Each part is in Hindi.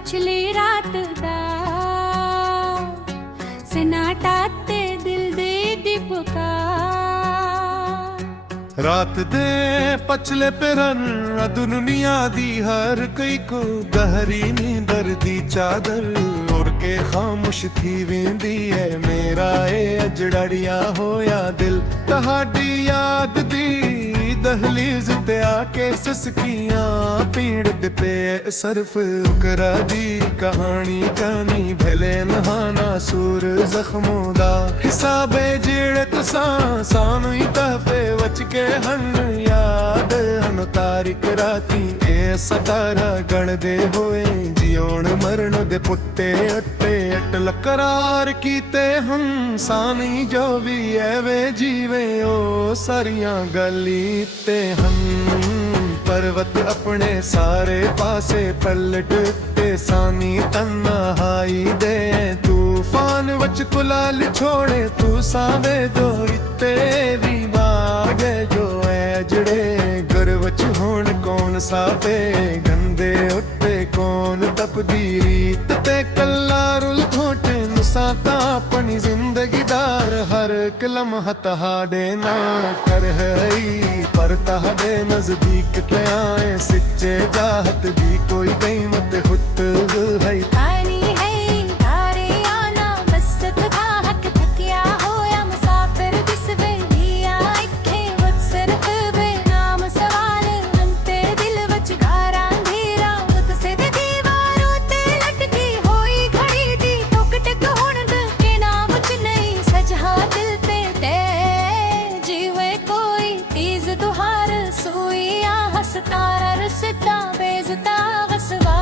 पिछली रात दा सन्नाटा ते दिल दे दीपका रात दे पछले पिरन दुनिया दी हर कई को गहरी नींदर दी चादर और के खामोश थी वेंदी है मेरा ए अजड़िया होया दिल तहाडी याद दी दहलीज ते आके ससकियां पीड़ दे पे सरफ करा दी कहानी कहानी भले नहाना सूर जख्मों दा हिसाबे जेड़े तुसां सानू ही तहफे वच के हन याद हन तारीख राती ए सतारा गण दे होए जियोण मरण दे पुट्टे अट्टे अटल करार कीते हम सानी जो भी है वे जीवे ओ सारियां गली ते हम पर्वत अपने सारे पासे पलट ते सानी तन्हाई दे तूफान वच कुलाल छोड़े तू सावे दो इत्ते भी बागे जो है जड़े घर वच होण कौन सावे गंदे उत्ते कौन तपदी रीत ते कल्ला रुल घोटे नुसाता अपनी जिंदगी दार हर कलम हताड़े ना कर है पर तहाडे नजदीक के आए सच्चे चाहत दी कोई कीमत हुत है तानी है तारे आना बस थकाहट थकिया होया मुसाफिर जिस वेलिया इखे वत सिर्फ बेनाम सवाल अंते दिल वच गारा अंधेरा वत से दीवारों ते लटकी होई घड़ी दी टुक टक हुण के नाम च नहीं सजा दिल ते जीवे कोई तीज तुहार सोया हसतारा रसता बेजता वसवा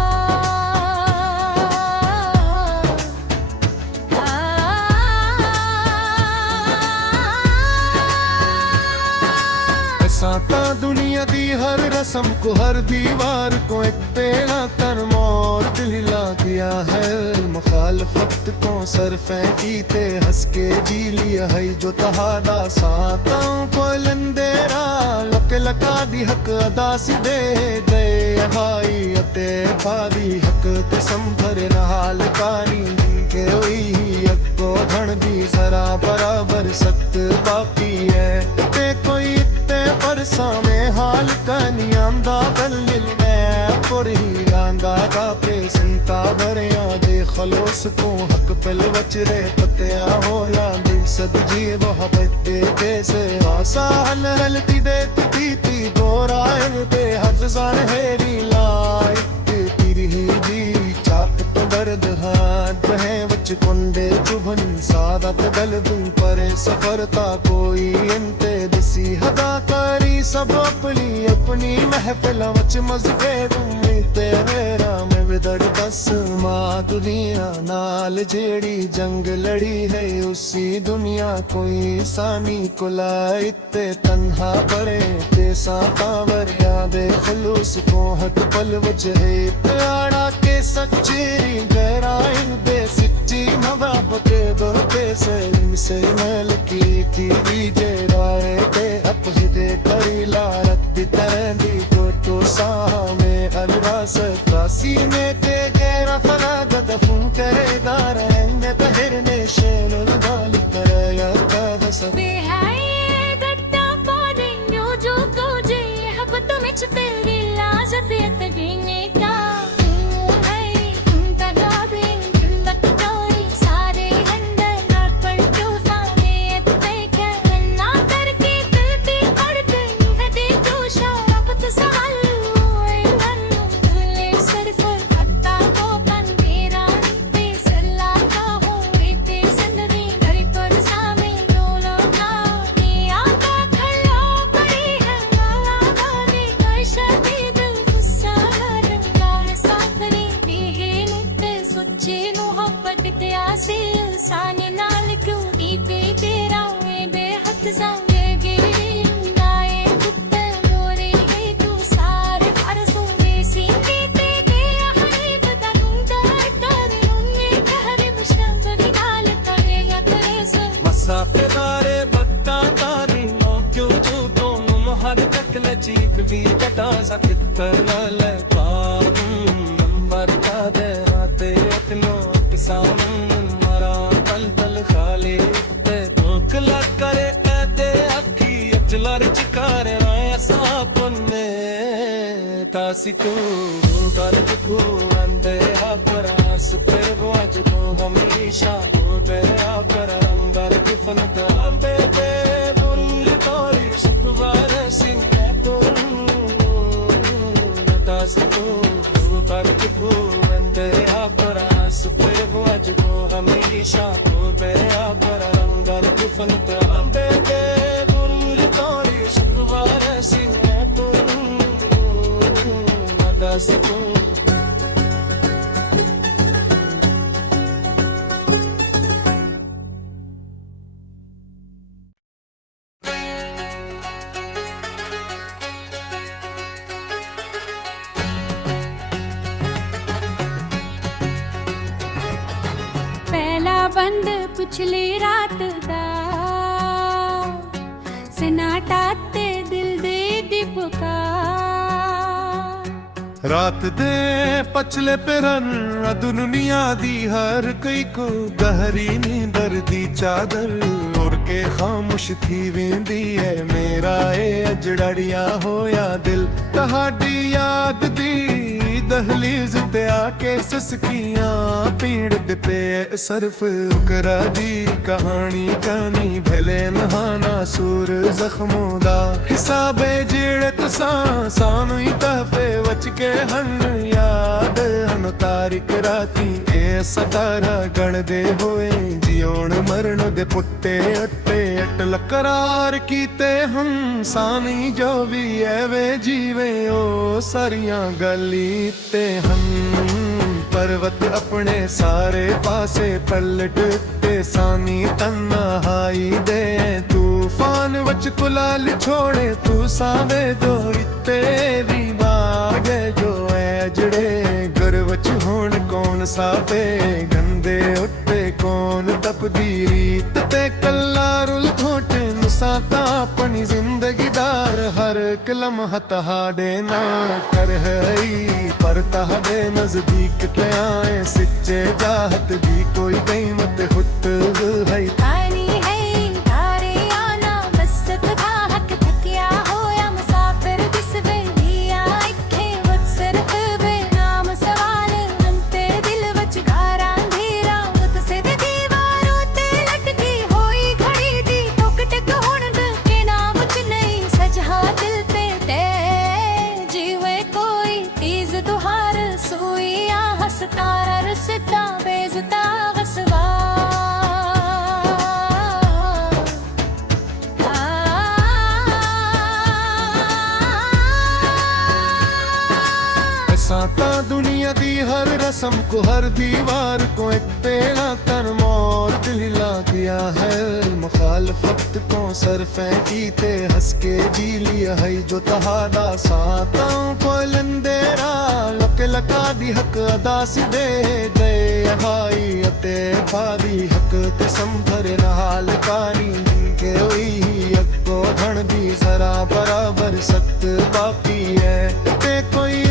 साता दुनिया दी हर रस्म को हर दीवार को एक तेरा तन मोर दिला दिया है मुखालफत को सर फेंकी ते हंस के जी लिया है जो तहादा साता को लंदेरा लक लका दी हक अदा दे दे हाई अते पादी हक ते संभर नहाल कारी के हुई अको धन दी जरा बराबर सख्त बाकी है ते कोई पर सामे हाल कनी आंदा बल्लिल मैं पुर ही रांगा का पे संता भरिया दे खलोस को हक पल वचरे पतिया होला दिल सब जी मोहब्बत दे कैसे आसान हलती दे ती गोराए दे हज़ार हेरी लाई तेरी ही जी चाप तो दर्द हाथ है वच कुंडे चुभन सादत गल दूं परे सफरता कोई इंते दसी हदाकारी सब अपनी अपनी महफिल वच मज़े दूं तेरा मैं विदड़ बस मां दुनिया नाल जेड़ी जंग लड़ी है उसी दुनिया कोई सानी कुलाई ते तन्हा पड़े ते साता वरिया दे खलूस को हक पल वच है प्यारा के सच्ची गहराई दे सच्ची मोहब्बत के दर पे से महल की बीजे राय ते अपने दे करी लारत दी तरह दी तो सामे अलवास कासी में ते गेरा फला दफन करेगा रहने तहरने शेनुल गाली करया कदस बेहाय गट्टा पारे न्यू जो तो जे हबत में तेरी लाजत यतगीने का सानी नाल क्यों पे तेरा बेहद ज़िंदगी नाए कुत्ते लोरे है तू सारे परसों देसी ते हरी बता दूंगा तारे उन्हें कहरे मुश्किल नाल करेगा तेरे से मसा प्यारे बत्ता तारी नो क्यों तू दोनों हर तक लचीक भी कटा सा कितना ले नंबर का दे सी तू कर तू अंधे पर आस पर आज को हमेशा हो गया कर अंदर की फनत अंधे तेरे बुरी तोरी शुक्रवार सिंह तो बता सी तू कर तू अंधे पर आस पर आज को हमेशा हो गया कर अंदर की फनत अंधे तेरे बुरी तोरी शुक्रवार सिंह तो बता सी तू पहला बंद पिछली रात दा सन्नाटा ते दिल दे दी पुकार रात दे पछले पिरन दुनिया दी हर कई को गहरी नींदर दी चादर उड़ के खामोश थी वेंदी है मेरा ए अजड़िया होया दिल तहाडी याद दी दहलीज ते आके ससकियां पीड़ दे पे सरफ उकरा दी कहानी कानी भले नहाना सूर जख्मों दा हिसाबे जेड़े तुसां सानू ही तहफे वच के हन याद हन तारिक राती ए सतारा गण दे होए जियोण मरण दे पुट्टे अट्टे अटल करार कीते हम सानी जो भी है वे जीवे ओ सारियां गली ते हम पर्वत अपने सारे पासे पलटते सानी तन्हाई दे तूफान वच कुलाल छोड़े तू सावे दो तेरी बागे जो है जड़े घर वच होण कौन सावे गंदे उठे कौन तपदी रीत ते कल्ला रुल घोटे नुसाता अपनी जिंदगी दार हर कलम हताड़े ना कर है पर तहदे नजदीक के आए सच्चे चाहत भी कोई कीमत खुद है तानी है तारे आना बस थका हक थकिया होया मुसाफिर जिस वेलिया इखे वक्त सिर्फ बेनाम सवाल अंते दिल वच गारा अंधेरा उत से दीवारों ते लटकी होई घड़ी दी टुक टक हुण के नाम च नहीं सजा दिल ते जीवे कोई तीज तुहार सुइया हसतारा रसता बेजता गसवा साता दुनिया दी हर रस्म को हर दीवार को एक तेरा तर मौत हिला दिया है मुखालफत को सर फेंकी ते हंस के जी लिया है जो तहादा साताओं को लंदेरा लक लका दी हक अदा सिदे गए भाई अते फादी हक ते संभर हाल कारी के हुई अको धन दी जरा बराबर सख्त बाकी है ते कोई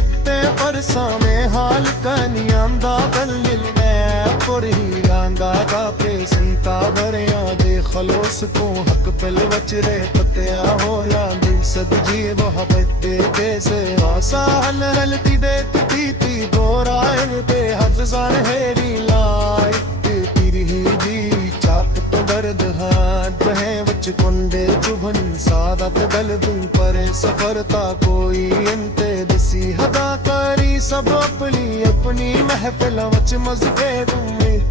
परसा में हाल कनी आंदा गलिल में पुरी गांदा का पे संता भरिया दे खलोस को हक पल वचरे पतिया होया दिल सद जी मोहब्बत दे कैसे आसा हल हलती दे ती बोराइन पे हफ्ज़ान हेरी लाई तेरी ही दी चाप तो दर्द हाथ है वच कुंडे चुभन सादत गल तुम पर सफरता कोई अंते दसी हदा करी सब अपनी अपनी महफिल वच मज़े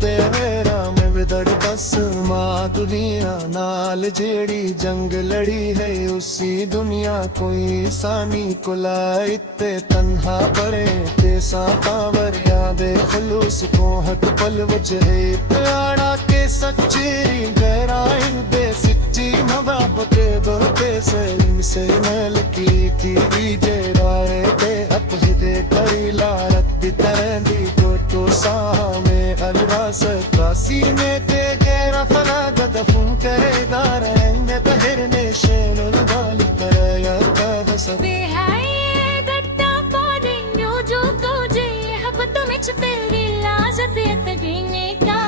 ते मेरा मैं विदर बस मां दुनिया नाल जेड़ी जंग लड़ी है उसी दुनिया कोई सानी कुलाई ते तन्हा परे ते साता वरिया दे खुलूस को हक पल वच है प्यारा के सच्ची गहराई दे सच्ची मोहब्बत दरते से मैल की जे राय ते अपहिदे करी लारत दी तरह दी तो सामे अलवास कासी में ते गेरा फला गदफुन करे दार है तहरने शेनुल गाल करया कदस बेहाये गट्टा पारे न्यू जो को जे हबत में छपेरी लाजत तगीने का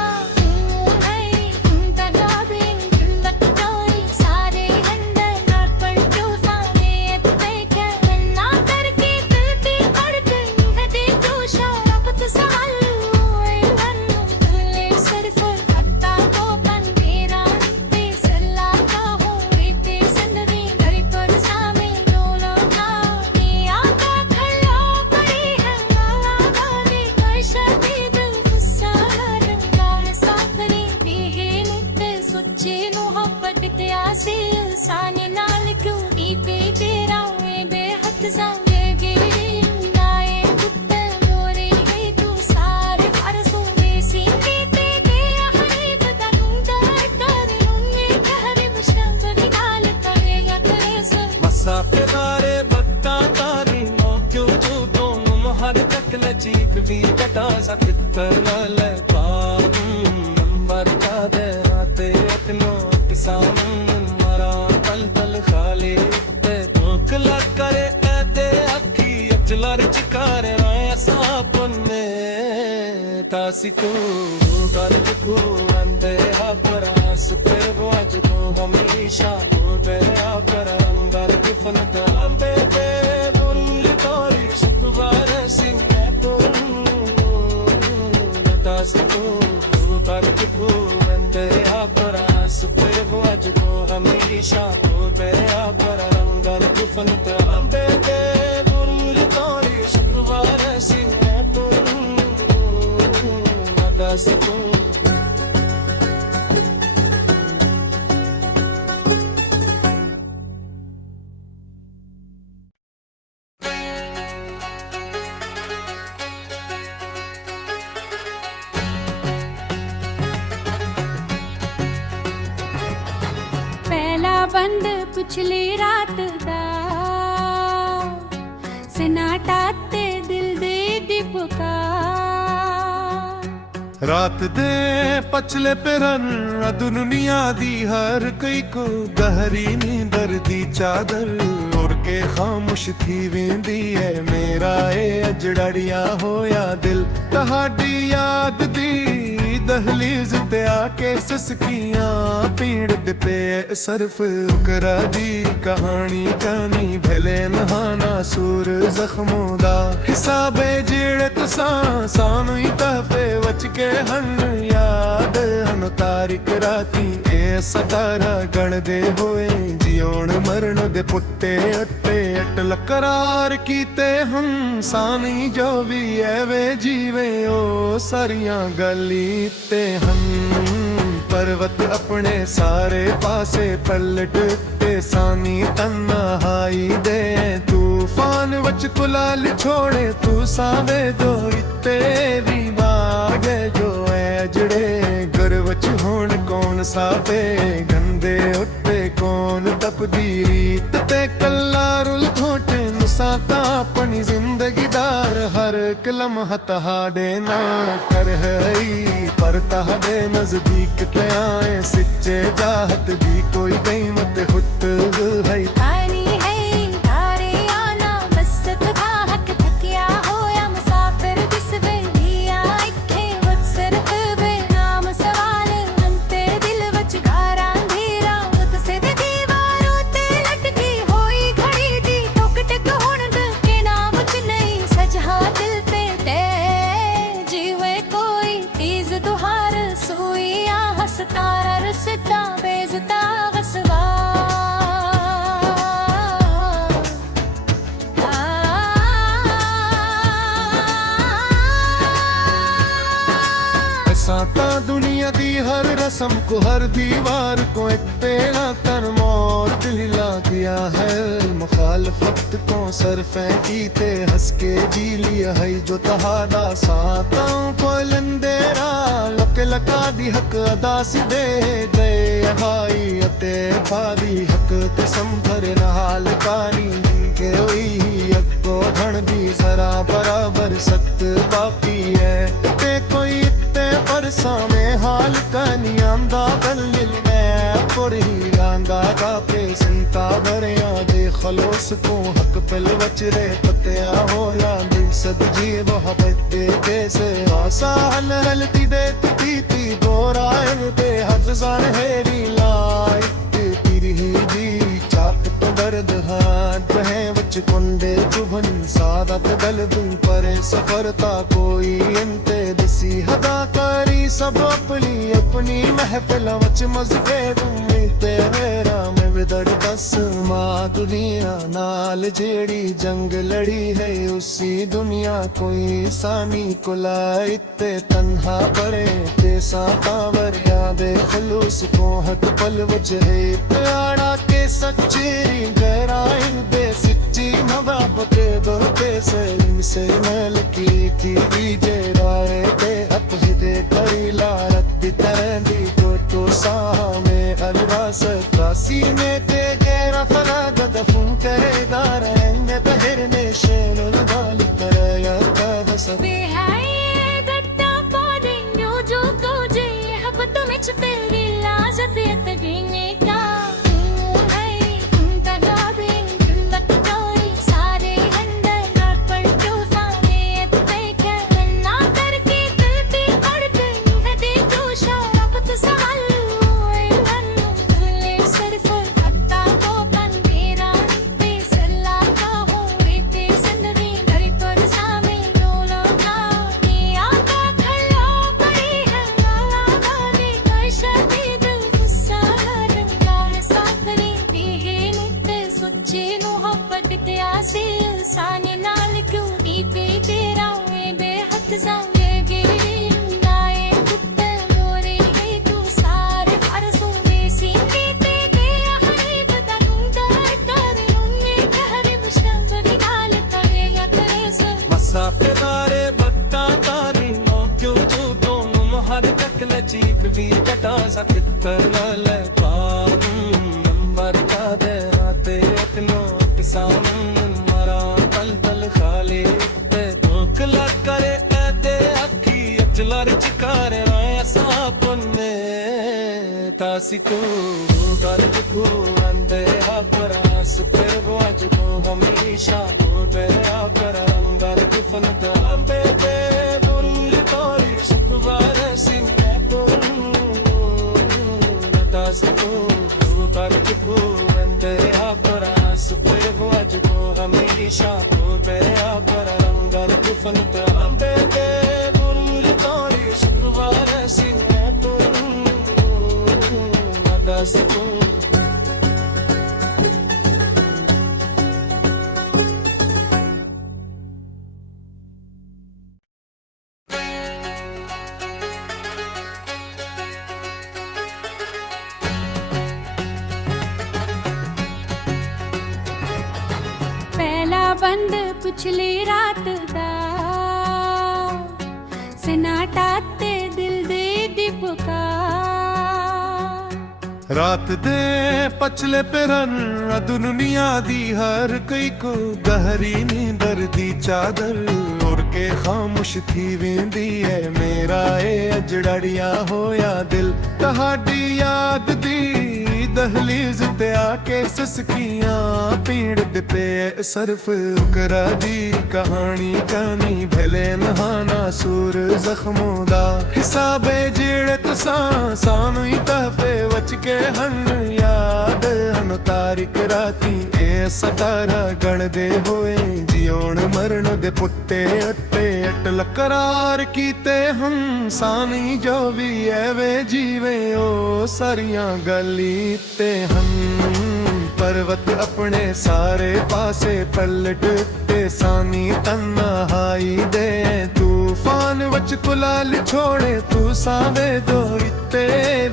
सारे अंदर पर तूफान पे क्या ना करके दिल की सच्ची मोहब्बत ते आसी इंसान नाल क्यों नी पे तेरा वे बेहद जाने गिरी नाए कुत्ते मोरे है तू सारे परसों में सीने ते आखिरी बता दूंगा तारे उन्हें कहरे मुश्किल नाल करे या करे सर मसाफिरारे बत्ता तारी नो क्यों जो दोनों हर तक लचीक भी कटा सा पितर ले नंबर का दे राते इतनो किसान मरा पल पल खाली ते धोखला करे ऐते अखी अचलर चिकारे राय सापने तासी को कर को अंदे अपरा सुपर वाज को हमेशा को पे अपरा रंगर कुफन तांबे पे बुरी तोरी शुक्रवार सिंह को तासी को कर को अंदे अपरा सुपर वाज को हमेशा को पे अपरा रंगर कुफन तांबे पे बुरी तोरी शुक्रवार सिंह को तासी को पहला बंद पिछली रात दा सन्नाटा ते दिल दे दी पुकार रात दे पछले पिरन दुनिया दी हर कई को गहरी नींदर दी चादर उड़ के खामोश थी वेंदी है मेरा ए अजड़िया होया दिल तहाडी याद दी दहलीज ते आके ससकियां पीड़ दे पे सरफ उकरा दी कहानी कानी भले नहाना सूर जख्मों दा हिसाबे जेड़े तुसां सानू ही तहफे वच के हन याद हन तारिक राती ए सतारा गण दे होए जियोण मरण दे पुट्टे अट्टे अटल करार कीते हम सानी जो भी एवे जीवे ओ सारियां गली ते हम पर्वत अपने सारे पासे पलट ते सानी तन्हाई दे तूफान वच कुलाल छोड़े तू सावे दो इत्ते भी बागे जो है जड़े घर वच होण कौन सावे गंदे उत्ते कौन तपदी रीत ते कल्ला रुल घोटे नुसाता अपनी जिंदगी दार हर कलम हतहाडे ना कर है पर तहाडे नजदीक के आए सच्चे चाहत दी कोई कीमत हुत है पानी है तारे आना बस थका हक थकिया होया मुसाफिर जिस वेलिया इखे वक्त सिर्फ बेनाम सवाल अंते दिल वच गारा अंधेरा वत से दीवारों ते लटकी होई घड़ी दी टुक टक हुण के नाम च नहीं सजा दिल पे ते जीवे कोई तीज तुहार सुइया हसतारा रसता बेजता हसवा साता दुनिया दी हर रस्म को हर दीवार को एक तेरा तन मौत हिला दिया है मुखालफत को सर फेंकी थे हंस के जी लिया है जो तहादा साताओं को लंदेरा लक लका दी हक अदा दे दे भाई अते फादी हक ते संभर नहाल कारी के हुई अको धन दी जरा बराबर सत बाकी है ते कोई परसा में हाल कनी आंदा बल्लिल मैं पुरी गांगा कापे संता भरिया दे खलोस को हक पल वचरे पतिया होला दिल सब जी मोहब्बत दे से आसा हल हलती दे ती गोराए दे हज़ार हेरी लाई तेरी ही जी चाक तो दर्द हाथ बहे वच कुंडे चुभन सादत गल तुम परे सफरता कोई अंते दिसी हदा करी सब अपनी अपनी महफिल वच मज़े तुमते मेरा मैं विदर बस माँ दुनिया नाल जेड़ी जंग लड़ी है उसी दुनिया कोई सानी कुलाइते तन्हा परे ते साता वर यादे खलू उसको हक पल वजहे आड़ा के सच्ची गहराई दे सच्ची नवाबते दोते से मैल की बीजे राय के अपहिदे करी लारत दी तरंदी तो सामे अलवास कासी में ते गेरा फला गदफुन करेगा रहने बहरने शेनुल गाल करया कदस बेहाये गट्टा पादेंगे जो तुझे हबत में तेरी लाजत तगीने का है तगा दे तकतोई सारे अंदर रात पर तूफाने ते कहना करके दिल पे अड़ गई है दे तू शराफत सवाल ले सिर्फ हत्ता को बन तेरा पे सल्ला का हो बेटे जिंदगी घर पर सामे डोलो का ये आका खड़ा पड़ी है लाला गाने कैसे दिल गुस्सा रंगा है साकरी बेहे नित्ते सोचे मोहब्बत ते आसे साने नाल क्यों नी पे तेरा ये बेहद जाए गिरी नाए कुत्ते मोरे है तू सारे परसों में सीने ते तेरा हरीब तनुंदा करे उन्हें कहरे मुश्किल निकाल करेगा तेरे से मसाफिरारे बत्ता तारी नो क्यों तू दोनों महर तक लचीक भी कटा सकितर ले नंबर का दे राते इतनो किसान मरा पल पल खाली ते धोखला करे ऐते अखी अचलर चिकारे ऐसा पुन्ने तासी तू कर को अंदे आपरा सुपर वाज को हमेशा को तेरे आपरा रंगर गुफन तांबे दे बुरी तोरी शुक्रवार सिने को तासी तू कर को अंदे आपरा सुपर वाज को हमेशा को तेरे आपरा रंगर गुफन तांबे दे बुरी तोरी शुक्रवार सिने को तासी तू पहला बंद पिछली रात दा सन्नाटा ते दिल दे दी पुकार रात दे पछले पिरन दुनिया दी हर कई को गहरी नींदर दी चादर और के खामोश थी वेंदी है मेरा ए अजड़िया होया दिल तहाडी याद दी दहलीज ते आके ससकियां पीड़ दे पे सरफ उकरा दी कहानी कानी भले नहाना सूर जख्मों दा हिसाबे जेड़े तुसां सानू ही तहफे वच के हन याद हन तारिक राती ए सतारा गण दे होए जियोण मरण दे पुट्टे अट्टे अटल करार कीते हम सानी जो भी एवे जीवे ओ सारियां गली ते हम पर्वत अपने सारे पासे पलट ते सानी तन्हाई दे तूफान वच कुलाल छोड़े तू सावे दो इत्ते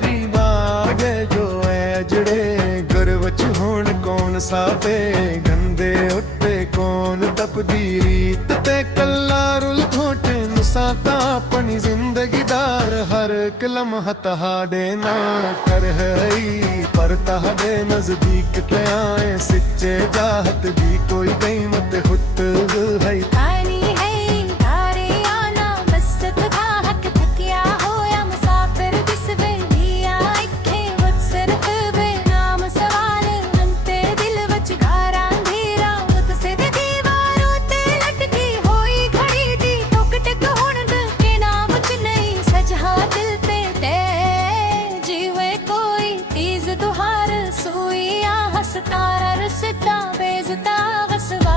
भी बागे जो है जड़े घर वच होण कौन सावे गंदे उत्ते कौन तपदी रीत ते कल्ला रुल घोटे नुसाता अपनी जिंदगी दार हर कलम हताड़े ना कर है पर तहाडे नजदीक के आए सच्चे चाहत दी कोई कीमत हुत है पानी है तारे आना बस तका हक थकिया होया मुसाफिर जिस वेलिया इखे वक्त सिर्फ बेनाम सवाल अंते दिल वच गारा अंधेरा वत से दीवारों ते लटकी होई खड़ी दी टोक टक होण के नाम च नहीं सजा दिल ते जीवे कोई तीज तुहार सुइया हसतारा रसता बेजता गसवा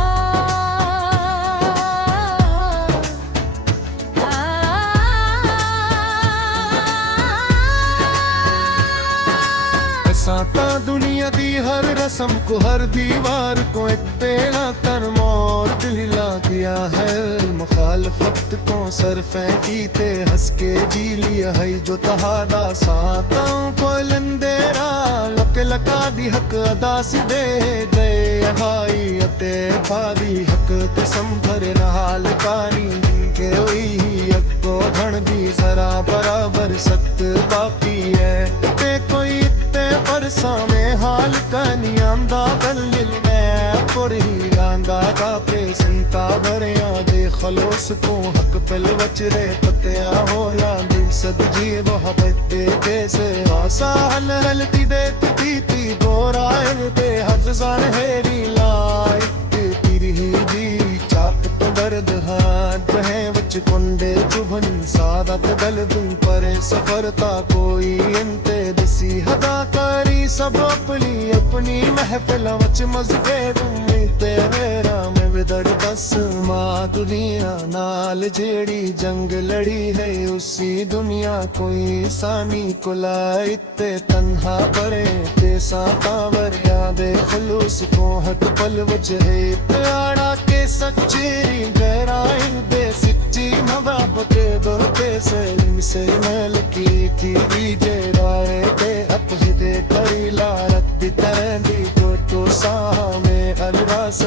साता दुनिया दी हर रस्म को हर दीवार को एक तेरा तन मोर दिल हिला दिया है मुखालफत को सर फेंकी ते हंस के जी लिया है जो तहादा साताओं पर ਲੰਦੇਰਾ ਲੋਕੇ ਲਕਾ ਦੀ ਹੱਕ ਅਦਾ ਸਿਦੇ ਦੇ ਹਾਈ ਅਤੇ ਬਾਦੀ ਹੱਕ ਤੇ ਸੰਭਰ ਨਾਲ ਕਾਨੀ ਕੇ ਹੋਈ ਅੱਗੋ ਧਣ ਦੀ ਜ਼ਰਾ ਬਰਾਬਰ ਸਤ ਬਾਕੀ ਹੈ ਤੇ ਕੋਈ ਤੇ ਪਰਸਾਂ ਮੇ ਹਾਲ ਕਨੀ ਆਂਦਾ ਬੱਲਿਲ ਮੈਂ ਪੁਰੀ ਗਾਂਦਾ ਦਾ ਪੇ ਸੰਤਾ ਭਰਿਆ ਦੇ ਖਲੋਸ ਤੋਂ ਹੱਕ ਪਲ ਵਚਰੇ ਪਤਿਆ ਹੋਇਆ ਦਿਲ ਸਦ ਜੀ ਮੁਹੱਬਤ ਦੇ ਕੈਸੇ ਆਸਾ ਹਲ ਹਲਤੀ ਦੇ ਤੀ ਗੋਰਾਇਲ ਦੇ ਹਜ਼ਾਰ ਹੈਰੀ ਲਾਈ ਤੇਰੀ ਜੀ ਚਾਪ ਤੋਂ ਦਰਦ ਹਾਥ ਹੈ ਵਿੱਚ ਕੁੰਡੇ ਚੁਭਨ ਸਾਦਤ ਦਲ ਤੁਮ ਪਰੇ ਸਫਰਤਾ ਕੋਈ ਅੰਤੇ ਦਸੀ ਹਦਾਕਾਰੀ ਸਭ ਆਪਣੀ ਮਹਿਫਿਲ ਵਿੱਚ ਮਜ਼ਕੇ ਤੁਮ ਤੇ ਮੇਰਾ ਮੈਂ ਵਿਦਰ ਬਸ ਮਾਂ ਦੁਨੀਆ ਨਾਲ ਜਿਹੜੀ ਜੰਗ ਲੜੀ ਹੈ ਉਸੀ ਦੁਨੀਆ ਕੋਈ ਸਾਨੀ ਕੁਲਾਈ ਤੇ ਤਨਹਾ ਪਰੇ ਤੇ ਸਾਤਾਵਰ ਯਾਦੇ ਖਲੂਸ ਕੋ ਹੱਕ ਪਲ ਵਿੱਚ ਹੈ ਪਿਆਰਾ ਕੇ ਸੱਚੀ ਗਹਿਰਾਈ ਦੇ ਸੱਚੀ ਨਵਾਬ ਕੇ ਦਰ ਕੇ ਸੇ ਮਲ ਕੀ ਵੀਜੇ ਰਾਏ ਤੇ ਅਪਹਿਦੇ ਕਰੀ ਲਾਰਤ ਦੀ ਤਰ੍ਹਾਂ ਦੀ तो सामे अलवास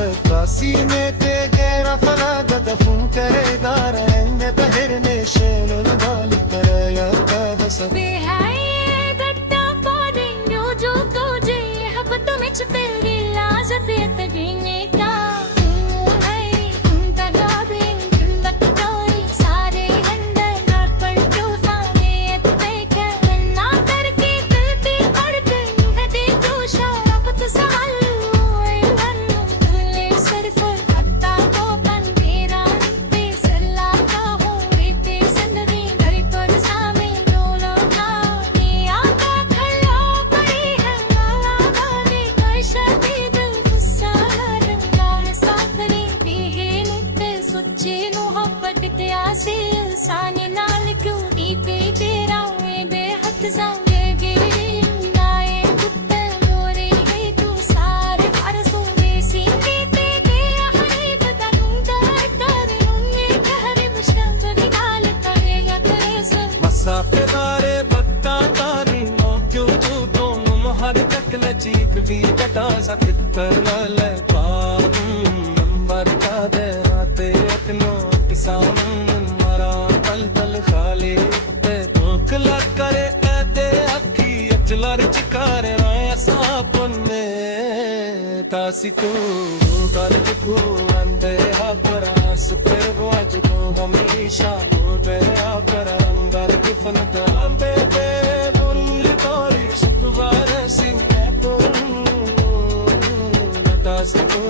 सीने ते गहरा फलाग दफन करेगा रहने बहरने शेर गाल कर या बस बेहाय दट्टा पादेंगे जो तुझे हबत में छपेगी लाजत तगीने का है तुम तगाबे बकतोरी सारे अंदर नाक पर तूफाने ते करना करके दिल पे अड़ गई है दे तू शराफत सहाल सानी नाल क्यों नी पे तेरा बेहद जाऊंगे नाए कुत्ते मोरे है तू सारे परसों में सीने ते तेरा हरी बता दूंगा तेरे उन्हें कहरे मुश्किल निकाल करेगा तेरे से मसाफिरारे बत्ता तारी नो क्यों तू दोनों महर तक लचीक भी कटा सकित कर ले नंबर का दे राते अपनो किसान पल खाली ते भूख लग करे ऐते अखी अचलर चिकार राय सापने तासी तू कर तू अंदे हाकरा सुपर वाज को हमेशा हो तेरे आकर अंदर गुफन तांबे ते बुरुल कोरी शुक्रवार सिंह तो तासी तू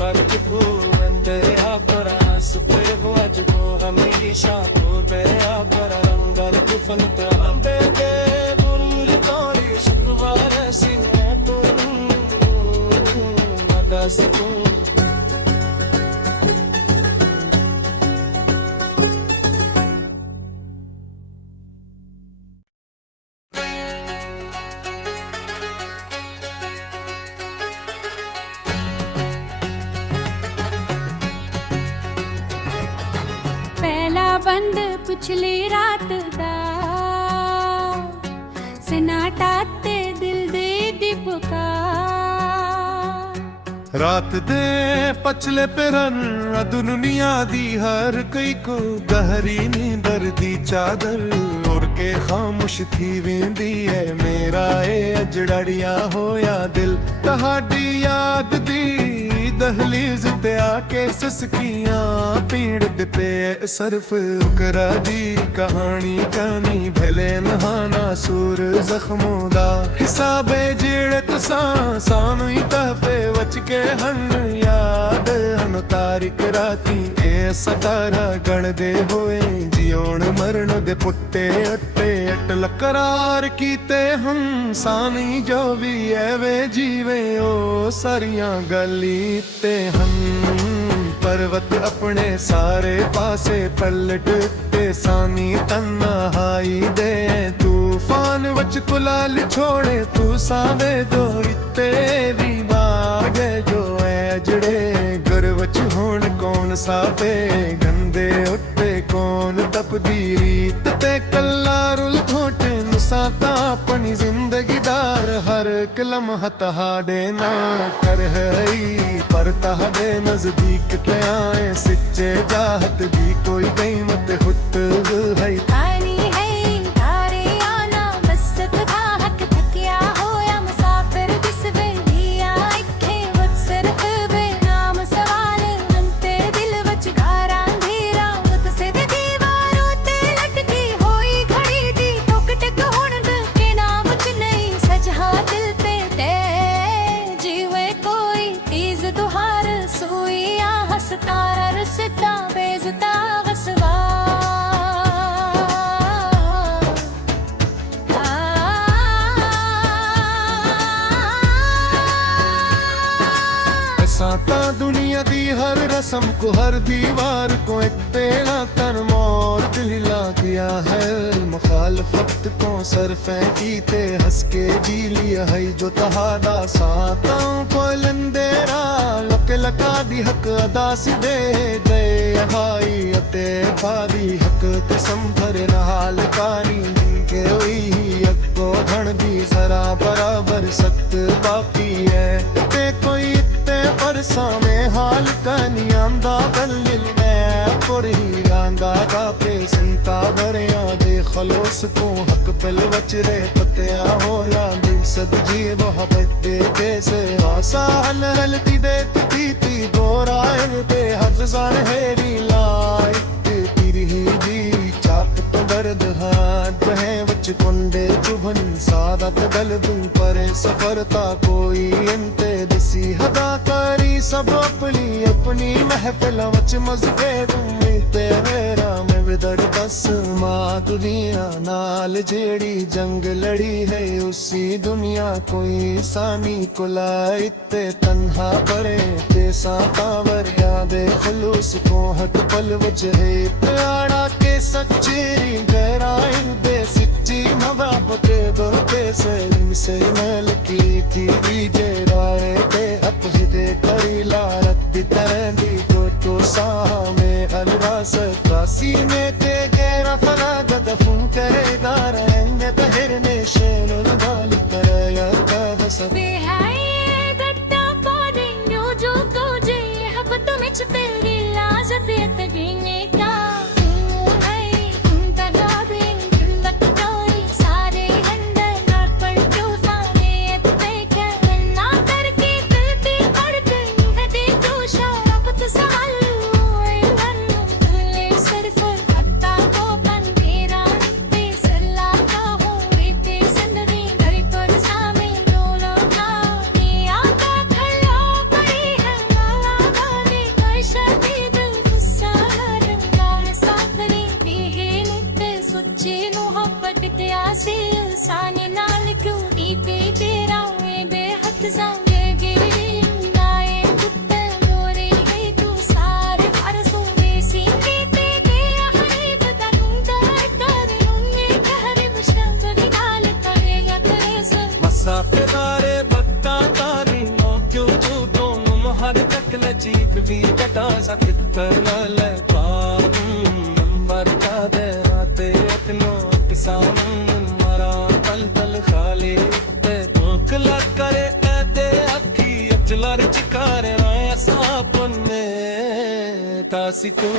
कर तू अंदे हाकरा सुपर वाज को हमेशा तेरे आकर रंगर गुफन तांबे के बुरुल कोरी शुक्रवार सिंह तो तासी तू बंद पिछली रात दा सनाटा ते दिल दे दीपका रात दे पछले पिरन दुनिया दी हर कई को गहरी नींदर दी चादर उड़ के खामोश थी वेंदी है मेरा ए अजड़िया होया दिल तहाडी याद दी दहलीज ते आके ससकियां पीड़ पे सरफ उकरा दी कहानी कानी भले नहाना सूर जख्मों दा हिसाबे जेड़े तुसां सानू ही तहफे वच के हन याद हन तारिक राती ए सतारा गण दे होए जियोण मरण दे पुट्टे अट्टे अटल करार कीते हम सानी जो भी एवे जीवे ओ सारियां गली ते हम पर्वत अपने सारे पासे पलटते सानी तन्हाई दे तूफान वच कुलाल छोड़े तू सावे दो इत्ते भी बागे जो है जड़े घर वच होण कौन सावे गंदे उत्ते कौन तपदी रीत ते कल्ला रुल घोटे असां तां अपनी जिंदगी दार हर एक लम्हा तहाडे ना कर है पर तहाडे नजदीक ते आए सच्चे चाहत दी कोई कीमत हुत है तानी है तारे आना बस तबाहक थकिया होया मुसाफिर जिस वेलिया इखे वक्त सिर्फ बेनाम सवाल अंते दिल वच गारा अंधेरा वत से दीवारों ते लटकी होई घड़ी दी टुक टक हुण के नाम च नहीं सजहा दिल ते जीवे कोई तीज दुहार सुइया हसतारा रसता बेजता हसवा साता दुनिया दी हर रस्म को हर दीवार को एक तेरा तन मोर दिल हिला दिया है मुखालफत को सर फेंकी ते हंस के जी लिया है जो तहादा साताओं को लंदेरा लके लका दी हक अदा दे दे भाई अते भादी हक ते संभर नहाल कानी के हुई अको धन दी जरा बराबर सख्त बाकी है ते कोई पर सामे हाल कनी आंदा गलिल मैं पुरी गांगा का पे संता भरिया दे खलोस को हक पल वचरे पतिया होला दिल सद जी मोहब्बत दे कैसे आसा हल हलती दे ती गोराए दे हफ्जान हेरी लाई तेरी ही जी चाप तो दर्द हाथ है वच कुंडे चुभन सादत गल दूं परे सफरता कोई अंते दसी हदा करी सब अपनी अपनी महफिल वच मज़े दूं ते मेरा मैं विदड़ बस मां दुनिया नाल जेड़ी जंग लड़ी है उसी दुनिया कोई सानी कुलाई ते तन्हा पड़े ते सातावर यादे खुलूस को हक पल वच है प्यारा के सच्ची गहराई दे सच्ची मोहब्बत दो से मल की जे राय ते अपने करी लारत दी तरह दी तो सामे अलरास कासी में ते गैरा फला गदफुन करेगा रहेंगे तहरने शेनुल गाली कर या कहस बेहाय गट्टा पादेंगे जो तुझे हक तुम तेरी लाजत यतगीने का है तुम तगा देंगे लटकाई सारे अंदर ना पर क्यों सारे इतने कहना करके दिल की पड़ गई है दे तो शराफत सालू ले सिर्फ हत्ता को पंदेरा पे सल्ला का हो ते जिंदगी घर पर सामे रोलो ना ये आका खड़ा पड़ी है लाला गाने कोई शदीद गुस्सा रंगा सादरी बेहनत सुच्ची मोहब्बत ते आसे साने नाल क्यों पे तेरा बेहद संगे गिरी गाए कुत्ते लोरे है तू सारे परसों में सीने ते तेरा हरी बता दूंगा करे उन्हें कहरे मुश्किल निकाल करेगा तेरे से मसाफिरारे बत्ता तारी नो क्यों तू दोनों हर तक लचीक भी कटा सकित करल नंबर का दे राते अपनो किसान मरा पल पल खाली ते भूख लग करे ऐते अखी अचलर चिकारे राय सापने तासी तू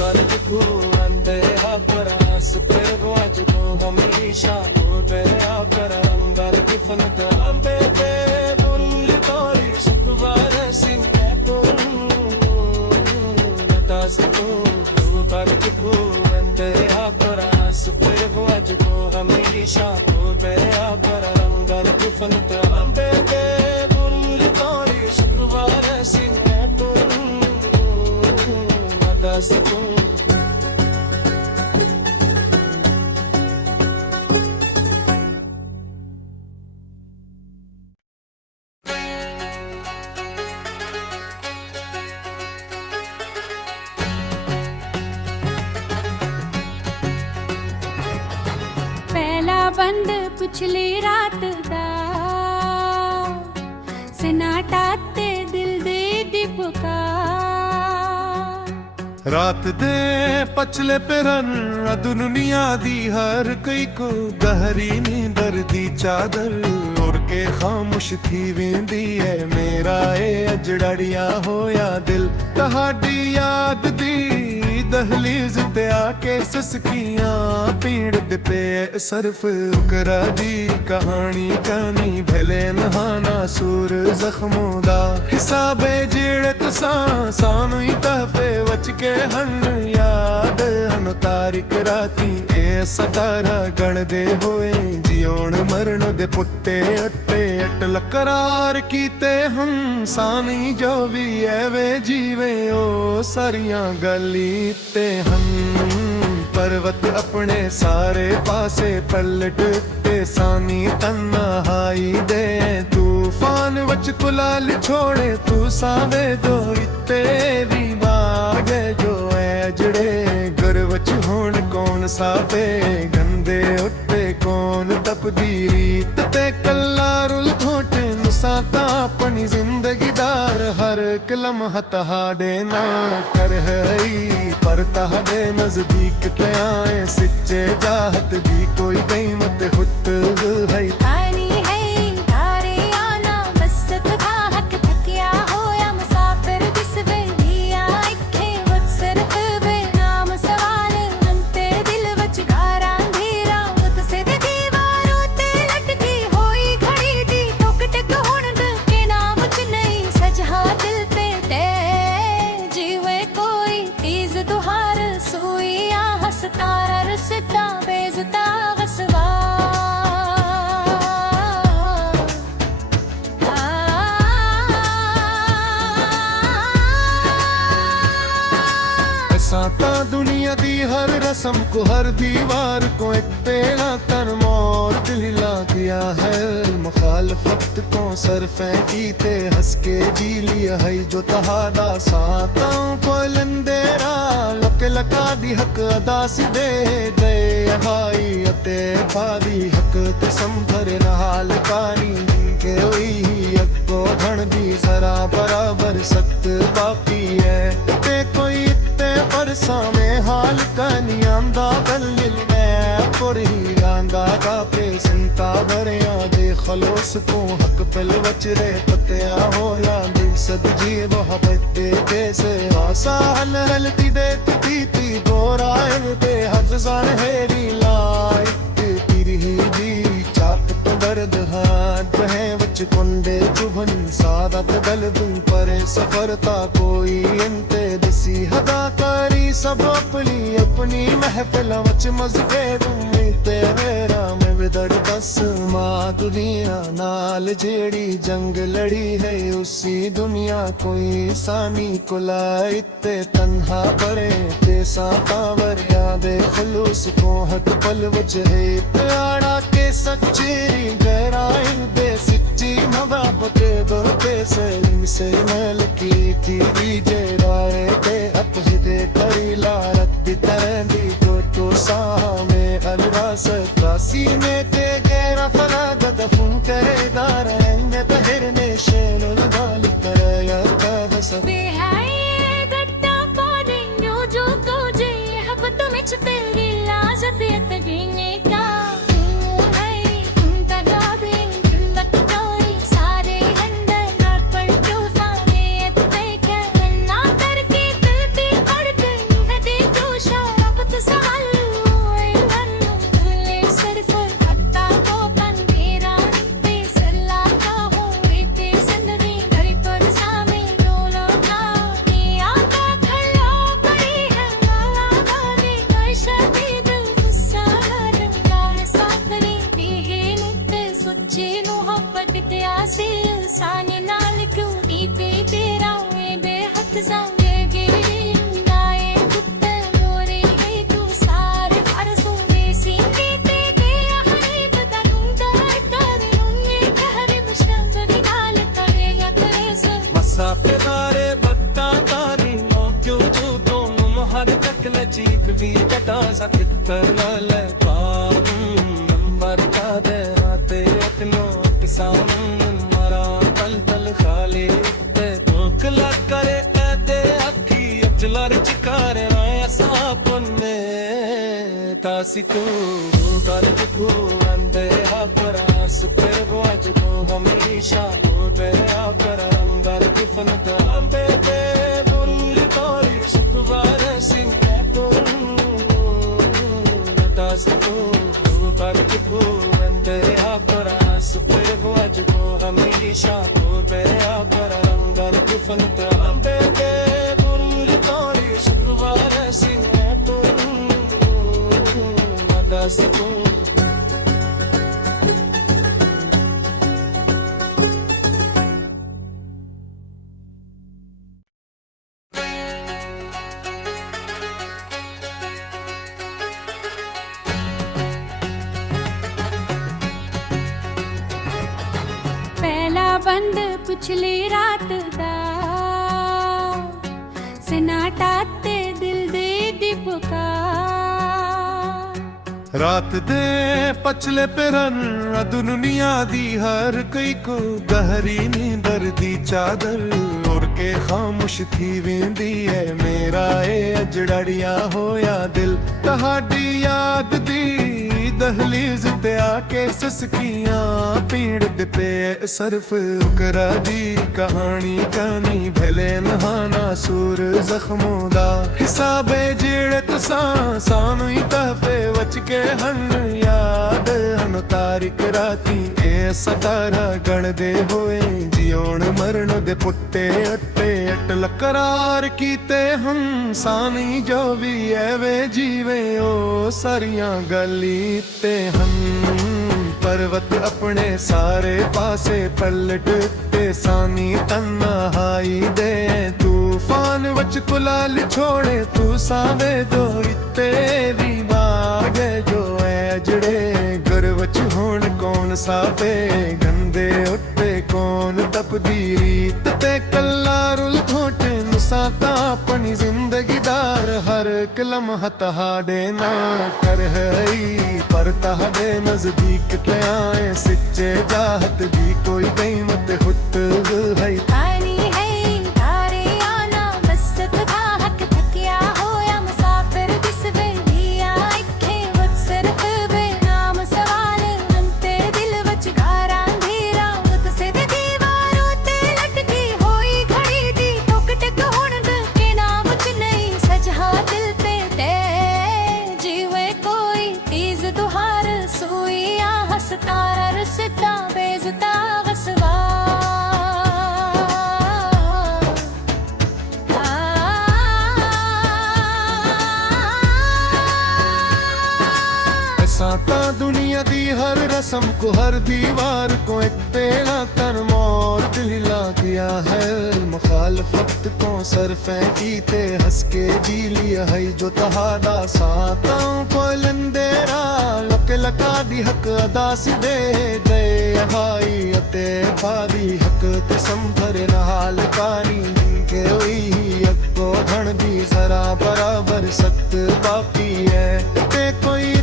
कर तू अंदे हापरा सुपर वाज को हमेशा हो तेरा कर अंदर किफनत अंबे ते बुरुल तारी शुक्रवार सिंह तो तासी तू कर तू अंदे हापरा सुपर वाज को हमेशा हो तेरा कर अंदर किफनत अंबे ते बुरुल तारी शुक्रवार सिंह तो तासी तू पहला बंद पिछली रात दा सनाटा ते दिल दे दी पुकार रात दे पचले पिरन दुनिया दी हर कई को गहरी नींदर दी चादर उड़ के खामोश थी वेंदी है मेरा ए अजड़िया होया दिल तहाडी याद दी दहलीज ते आके ससकियां पीड़ दे पे सरफ करा दी कहानी कहानी भले नहाना सूर जख्मों दा हिसाबे जेड़े तुसां सानू ही तहफे वच के हन याद हन तारीख राती ए सतारा गण दे होए जियोण मरण दे पुट्टे अट्टे अटल करार कीते हम सानी जो भी है वे जीवे ओ सारियां गली ते हम पर्वत अपने सारे पासे पलट ते सानी तन्हाई दे तूफान वच कुलाल छोड़े तू सावे दो इत्ते भी बागे जो है जड़े घर वच होण कौन सावे गंदे उत्ते कौन तपदी रीत ते कल्ला रुल घोटे नुसाता अपनी जिंदगी दार हर कलम हताड़े ना कर है पर तहाडे नजदीक के आए सच्चे चाहत दी कोई कीमत हुत है पानी है तारे आना बस थकाहट थकिया होया मुसाफिर जिस वेलिया इखे वक्त सिर्फ बेनाम सवाल अंते दिल वच गारा अंधेरा वत से दीवारों ते लटकी होई घड़ी दी टुक टक हुण के नाम च नहीं सजहा दिल ते जीवे कोई तीज तुहार सुइया हसतारा रसता बेजता गसवा साता दुनिया दी हर रस्म को हर दीवार को एक तेरा तन मौत हिला दिया है मुखालफत को सर फेंकी ते हंस के जी लिया है जो तहादा साताओं को लंदेरा लके लका दी हक अदा दे दे हाई अते पादी हक ते संभर नहाल कारी के हुई अको धन दी जरा बराबर सख्त बाकी है ते कोई परसा में हाल कनी आंदा बल्लिल मैं पुरही रांगा का पे संता भरिया दे खलोस को हक पल वचरे पतिया होला दिल सद जी मोहब्बत दे कैसे आसा हल हलती दे ती गोराए दे हफ्जान हेरी लाई तेरी जी चाप तो दर्द हाथ है वच कुंडे चुभन सादा गल दूं परे सफरता कोई अंते दसी हदाकारी सब अपनी अपनी महफिल वच मज़े दूं ते मेरा मैं विदड़ बस मां दुनिया नाल जेड़ी जंग लड़ी है उसी दुनिया कोई सानी कुलाई ते तन्हा परे ते साता वरिया दे खलूस को हक पल वच है प्यारा के सच्ची गहराई दे सच्ची मोहब्बत दे से मैल की थी जे राय ते अपहिदे करी लारत दी तरह दी तो सामे अलरास सीने ते गहरा फला दफन करे दार ने तहरने शेनुल गाल करे या कदस बेहाय गट्टा पारे न्यू जो तो जे हबत में तेरी लाजत यतगीने का साने नाल क्यों पे तेरा मेरे हाथ संगे गिरी नाए कुत्ते मोरे है तू सारे पर सुने सीने ते गया हरे बता दूंगा तारे उन्हें कहरे मुश्किल नाल करेगा करे सर मसा पे तारे बत्ता तारी नो क्यों तू दोनों हर तक लचीक भी कटा सकता ले पाम नंबर का दे राते इतनो सामन खाली ते धोखला करे ऐते अखी अचलर चिकारे सी तू कर तू अंदे पर आस पर आज को हमेशा को तेरा पर अंदर की फनता अंदे ते बुरी तोरी शुक्रवार सिंह तो बता सी तू कर तू अंदे पर आस पर आज को हमेशा को तेरा पर अंदर की फनता अंदे ते बुरी तोरी शुक्रवार सिंह तो बता सी तू बंद पिछली रात दा सनाटा ते दिल दे दी पुकार रात दे पछले पिरन दुनिया दी हर कई को गहरी नींदर दी चादर उड़ के खामोश थी वेंदी है मेरा ए अजड़िया होया दिल तहाडी याद दी दहलीज ते आके ससकियां पीड़ दे पे सरफ करा दी कहानी कहानी भले नहाना सूर जख्मों दा हिसाबे जेड़े तुसां सानू ही तहफे वच के हन याद हन तारिक राती ए सतारा गण दे होए जियोण मरण दे पुट्टे अट्टे अटल करार कीते हम सानी जो भी है वे जीवे ओ सारियां गली ते हम पर्वत अपने सारे पासे पलटते सानी तन्हाई दे तूफान वच कुलाल छोड़े तू सावे दो तेरी बागे जो है जड़े घर वच होण कौन सावे गंदे उठे कौन तपदी रीत ते कल्ला रुल घोटे नुसाता अपनी जिंदगी दार हर कलम हताड़े ना कर है पर तहाडे नजदीक के आए सच्चे चाहत भी कोई कीमत हुत है तारी है तारे आना बस थका हक थकिया होया मुसाफिर जिस वेलिया इखे वक्त सिर्फ बेनाम सवाल अंते दिल वच गारा अंधेरा वत से दीवारों ते लटकी होई घड़ी दी टुक टक हुण के नाम च नहीं सजा दिल ते जीवे कोई तीज तुहार सुइया हसतारा रसता बेजता गसवा साता दुनिया दी हर रस्म को हर दीवार को एक तेरा तन मौत हिला दिया है मुखालफत को सर फेंकी ते हंस के जी लिया है जो तहादा साताओं को लंदेरा लक लका दी हक अदा सिदे दे भाई अते फादी हक ते संभर हाल कारी के हुई अको धन दी जरा बराबर सख्त बाकी है ते कोई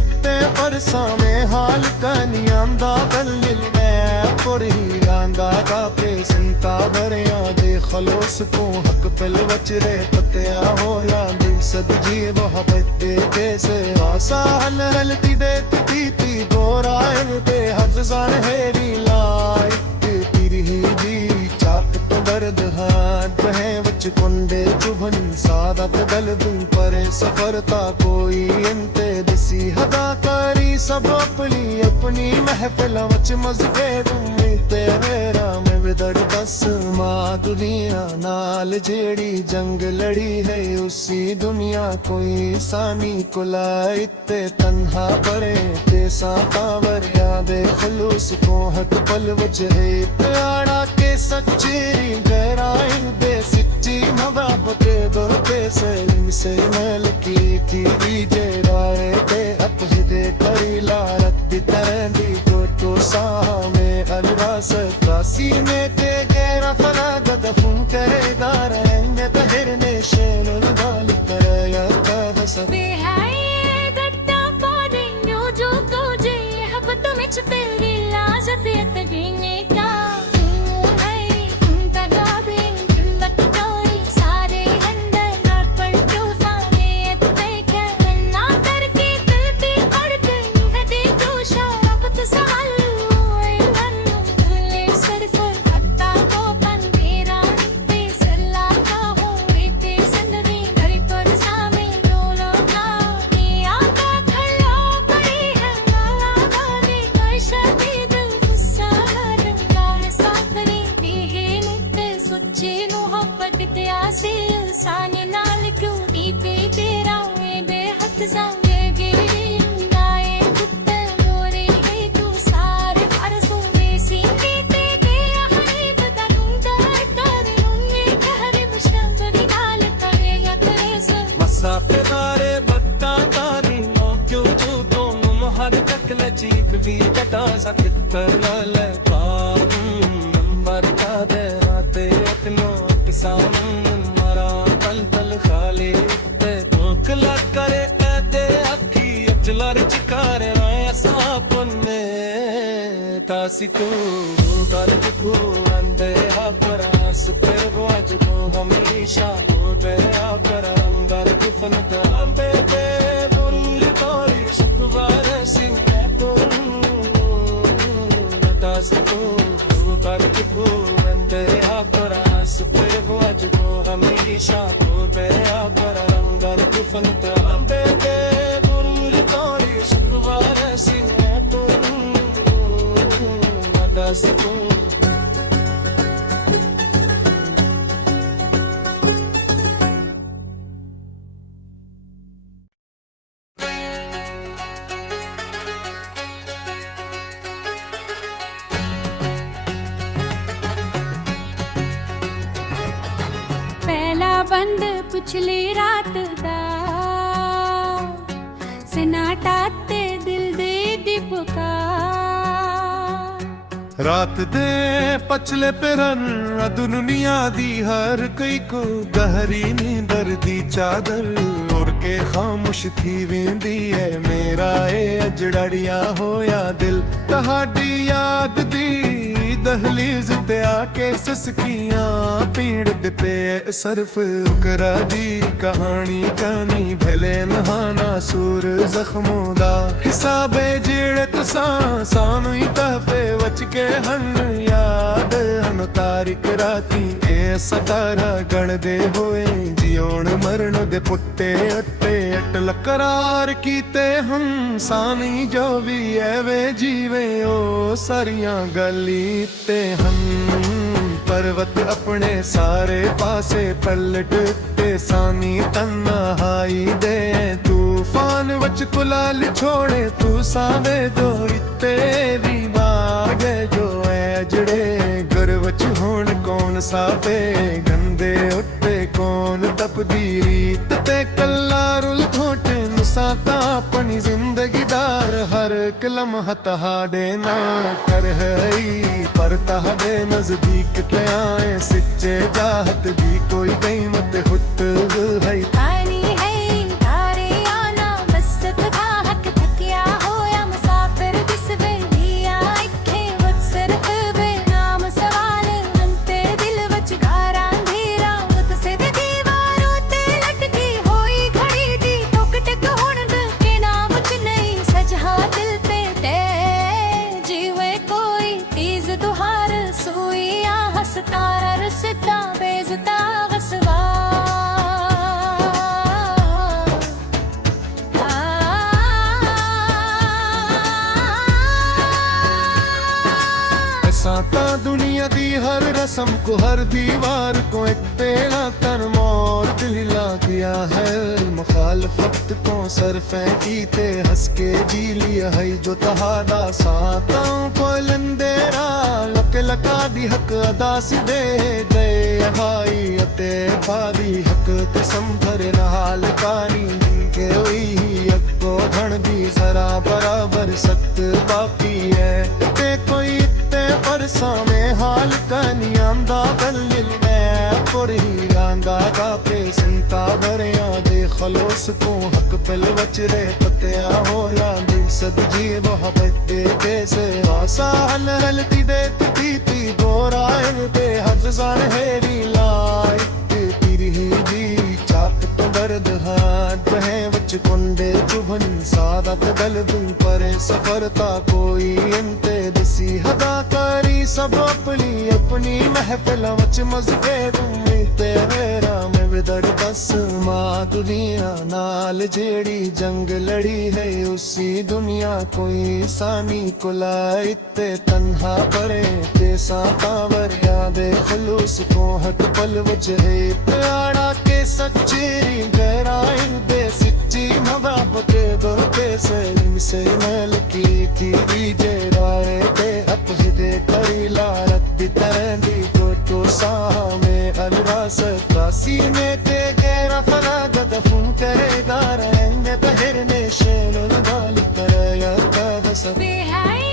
परसा में हाल कनी आंदा बल्लिल मैं पुरही गांदा कापे संता भरिया दे खलोस को हक पल वचरे पतिया होया दिल सद जी मोहब्बत दे कैसे आसा हल हलती दे ती गोरायल दे हफ्जान हेरी लाइक तेरी ही जी चाप तो दर्द हाथ है वच कुंडे चुभन सादा बदल दूं पर सफरता कोई अंते दसी हदा करी सब अपनी अपनी महफिल वच मज़े दूं तेरा मैं विदर बस मां दुनिया नाल जेड़ी जंग लड़ी है उसी दुनिया कोई सानी कुलाई ते तन्हा परे ते सातावर यादे खलूस को हक पल वच है प्यारा के सच्ची गहराई दे सच्ची मोहब्बत दरते से मैल की दीजे राय ते अपने करी लारत दी तरह दी तो सामे अलरास कासी में ते गहरा फराग दफन करेगा रहेंगे तहरने शेर गाल करया कदस बेहाय गट्टा पारे न्यू जो तुझे हबत में छपेगी लाजत तगीने का सारे अंदर पर तूफान ये देखे ना करके दिल की ताजा कितर ले नंबर का दे राते इतनो सामन मरा पल पल खाली ते धोखला करे ऐदे अखी अचलर चिकारे ऐसा पुन्ने तासी को कर को अंदे अपरा सुपर वाज को हमेशा होते अपरा अंदर कुफन तांबे दे बुरी तारी शुक्रवार सिंह तो तासी को कर को अंदे अपरा सुपर वाज को हमेशा होते अपरा अंदर कुफन तांबे दे बुरी तारी शुक्रवार सिंह तो तासी को बंद पिछली रात दा सनाटा ते दिल दे दीपका रात दे पछले पिरन दुनिया दी हर कई को गहरी नींदर दी चादर उड़ के खामोश थी वेंदी है मेरा ए अजड़िया होया दिल तहाडी याद दी दहलीज ते आके ससकियां पीड़ दे पे सरफ उकरा दी कहानी कानी भले नहाना सूर जख्मों दा हिसाबे जेड़े तुसां सानू ही तहफे वच के हन याद हन तारिक राती ए सतारा गण दे होए जियोण मरण दे पुट्टे अट्टे अटल करार कीते हम सानी जो भी एवे जीवे ओ सारियां गली ते हम पर्वत अपने सारे पासे पलटते सानी तन्हाई दे तूफान वच कुलाल छोड़े तू सावे दो इत्ते भी बागे जो है जड़े घर वच होण कौन सावे गंदे उठे कौन तपदी रीत ते कल्ला रुल घोटे नुसाता अपनी जिंदगी दार हर कलम हतहाडे ना कर है पर तहाडे नजदीक के आए सच्चे चाहत भी कोई कीमत हुत है पानी है तारे आना बस थका हक थकिया होया मुसाफिर जिस वेलिया इखे वक्त सिर्फ बेनाम सवाल अंते दिल वच गारा अंधेरा वत से दीवारों ते लटकी होई घड़ी दी टुक टक हुण के नाम च नहीं सजा दिल पे ते जीवे कोई तीज तुहार सुइया हसतारा रसता बेजता गसवा साता दुनिया दी हर रस्म को हर दीवार को एक तेरा तन मौत हिला दिया है मुखालफत को सर फेंकी थे हंस के जी लिया है जो तहादा साताओं को लंदेरा लक लका दी हक अदा सिदे दे भाई अते भादी हक ते संभर नहाल कारी के हुई अको धन दी जरा बराबर सत बाकी है ते कोई परसा में हाल कनी आंदा गलिल में पुरी गांदा का पे संता भरिया दे खलोस को हक पल वचरे पतिया होला दिल सब जी मोहब्बत दे से आसा हल हलती दे ती गोरा दे हज़ार हेरी लाई तेरी ही जी चाक तो दर्द हाथ है वच कुंडे चुभन सादा गल तुम परे सफरता कोई अंते दसी हदा करी सब अपनी महफिल वच मज़े तुमी तेरा में विदर बस मां दुनिया नाल जेड़ी जंग लड़ी है उसी दुनिया कोई सानी कुलाई ते तन्हा परे ते सावर यादे खलूस को हक पल वच है प्यारा के सच्ची गहराई दे सच्ची मोहब्बत दो से मैल की बीजे राय ते अपने करी लारत दी तरह दी तो सामे अलरास कासी में ते गेरा फला गदफुन करे दार ने बहर ने शेल गाली तरह या कदस बेहाय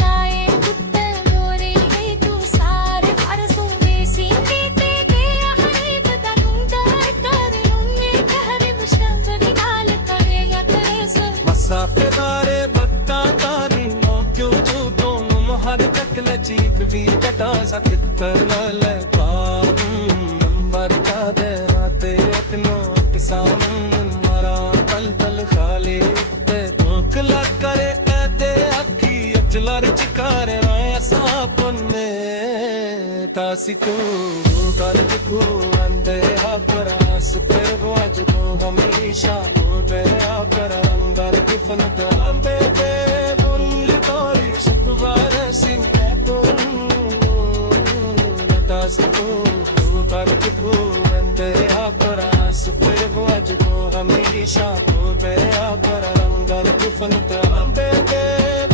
नाए कुत्ते मोरे है तू सारे परसों में सीने ते गया हरीब दा डूंगर कर उन्ने कहरे बशंदरी नाल करेगा तेरे से मसाफिरारे बत्ता तारी नो क्यों जो दोनों हर तक लचीक भी कटा सा कितर ले नंबर का दे राते इतनो किसान मरा पल पल खाली ते धोखला करे ऐते अखी अचलर चिकारे ऐसा पुन्ने तासी तू कर दिखो अंदे हाकरा सुपर वाज को हमेशा हो तेरे आकर अंदर गुफन तांबे दे बुरी तारी शुक्रवार सिंह तो तासी तू कर दिखो अंदे हाकरा सुपर वाज को हमेशा हो तेरे आकर अंदर गुफन तांबे दे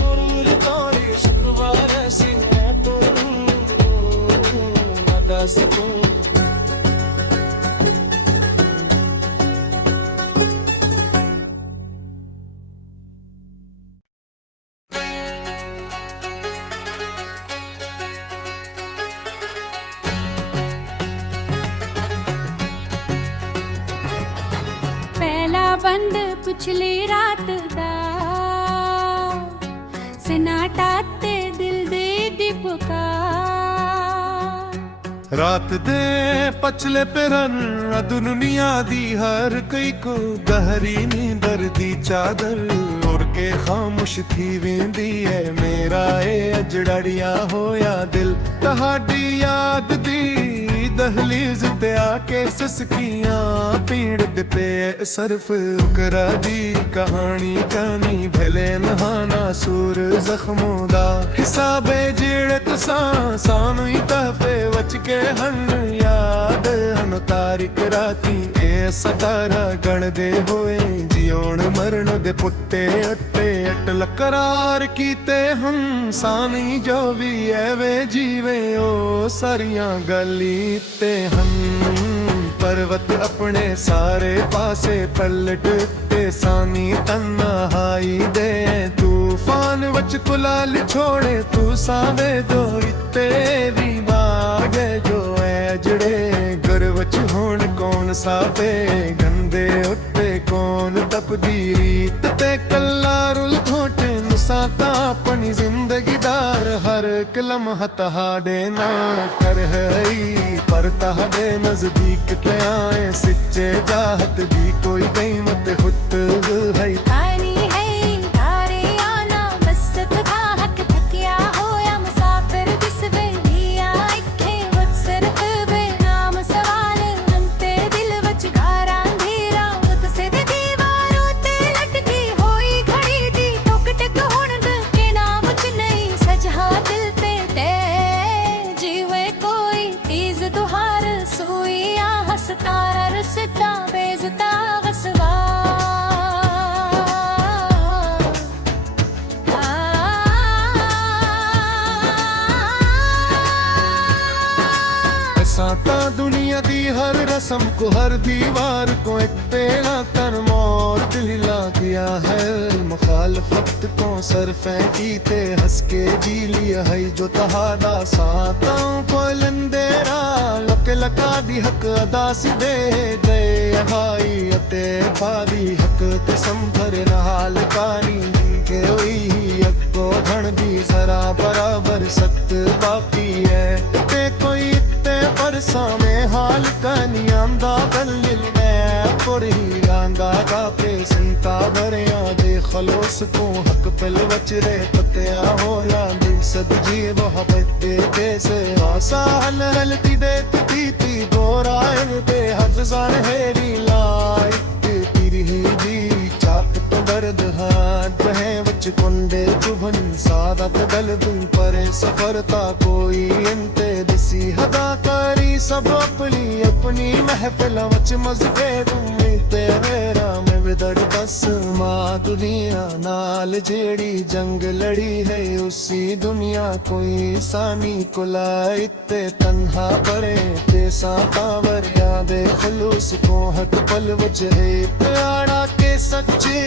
बुरी तारी शुक्रवार सिंह तो तासी तू पहला बंद पिछली रात दा सन्नाटा ते दिल दे दी पुकार रात दे पछले पिरन दुनिया दी हर कई को गहरी नींदर दी चादर और के खामोश थी वेंदी है मेरा ए अजड़िया होया दिल तहाडी याद दी दहलीज ते आके ससकियां पीड़ दे पे सरफ उकरा दी कहानी कहानी भले नहाना सूर जख्मों दा हिसाबे जेड़े तुसां सानू ही तहफे वच के हन याद हन तारिक राती ए सतारा गण दे होए जियोण मरण दे पुट्टे अट्टे अटल करार कीते हम सानी जो भी एवे जीवे ओ सारियां गली ते हम पर्वत अपने सारे पासे पलट ते सानी तन्हाई दे तूफान वच कुलाल छोड़े तू सावे दो इत्ते भी बागे जो है जड़े घर वच होण कौन सावे गंदे उत्ते कौन तपदी रीत ते कल्ला रुल घोटे नुसाता अपनी जिंदगी दार हर कलम हताड़े ना कर है पर तहाडे नजदीक के आए सच्चे चाहत भी कोई कीमत खुद है तारी है तारे आना बस थका हक थकिया होया मुसाफिर जिस वेलिया इखे वक्त सिर्फ बेनाम सवाल अंते दिल वच गारा अंधेरा वत से दीवारों ते लटकी होई घड़ी दी टुक टक हुण के नाम च नहीं सजा दिल ते जीवे कोई तीज तुहार सुइया हसतारा रसता बेजता गसवा साता दुनिया दी हर रस्म को हर दीवार को एक तेरा तन मोर दिल ला दिया है मुखालफत को सर फेंकी ते हंस के जी लिया है जो तहादा साताओं को लंदेरा लके लका दी हक अदा सी दे दे भाई अते पादी हक ते संभर हाल कारी के हुई अको धन दी जरा बराबर सख्त बाकी है ते कोई परसा में हाल कनी आंदा गलिल मैं पुरी आंदा का पे संता भरिया दे खलोस को हक पल वचरे पतिया होया दिल सद जी मोहब्बत दे से आसा हल हलती दे ती गोरायन दे हज़ार हेरी लाई तेरी ही जी चाप तो दर्द हाथ बहे वच कुंडे चुभन सादा बदल तुम परे सफरता कोई अंते दिसी हदा करी सब अपनी महफिल वच मज़े तुम ते मेरा मैं विदर बस माँ दुनिया नाल जेड़ी जंग लड़ी है उसी दुनिया कोई सानी कुलाई ते तन्हा परे ते सावर यादे खलूस को हक पल वच है प्यारा के सच्ची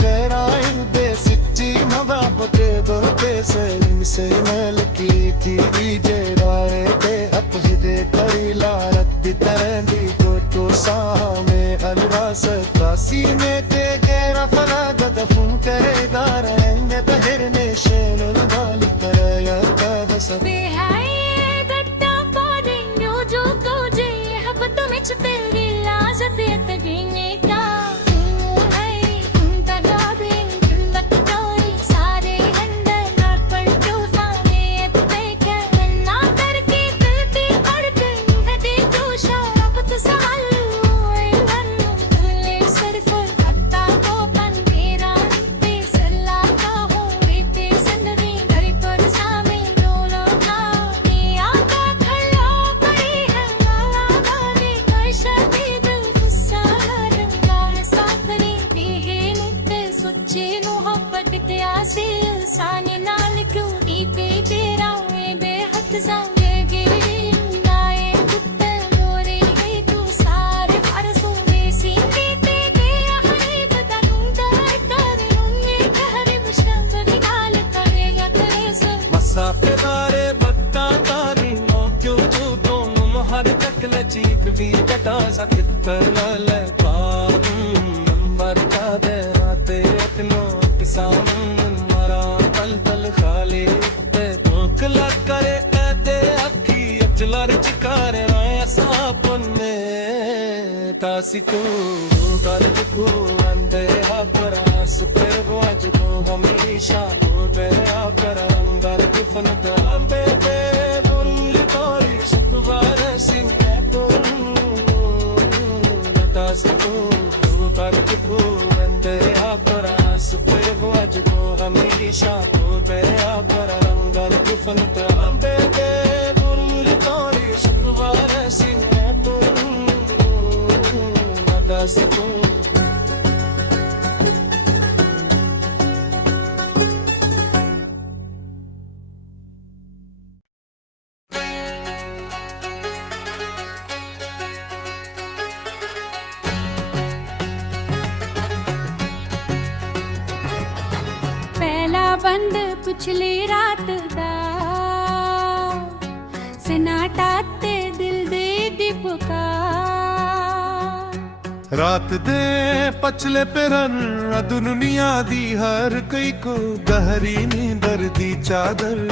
गहराई दे सच्ची मोहब्बत दोते से मैल की जे राय दे अपने करी लारत दी तरह दी तो सामे अलरास कासी में ते गेरा फला गदफू करेगा रहेंगे बहरने शेर वाली तरह या कदस मुसाफिरारे बत्ता तारी नो क्यों जो दोनों महर तक लचीक भी कटा सकितर ले नंबर का दे राते अपनो किसान मरा पल पल खाली ते भूख लग करे ऐते अखी अचलर चिकारे राय सापने तासी को कर को अंदे हाकरा सुपर वाज को हमेशा को तेरे आकर अंदर फनता बेबे बुरुल कोरी शुक्रवार सिंह तो तासको कर को अंदे हाकरा सुपर वाज को हमेशा को तेरे आकर अंदर फनता बेबे बुरुल कोरी शुक्रवार सिंह तो तासको बंद पिछली रात दा सनाटा ते दिल दे दीपका रात दे पछले पिरन दुनिया दी हर कई को गहरी नींदर दी चादर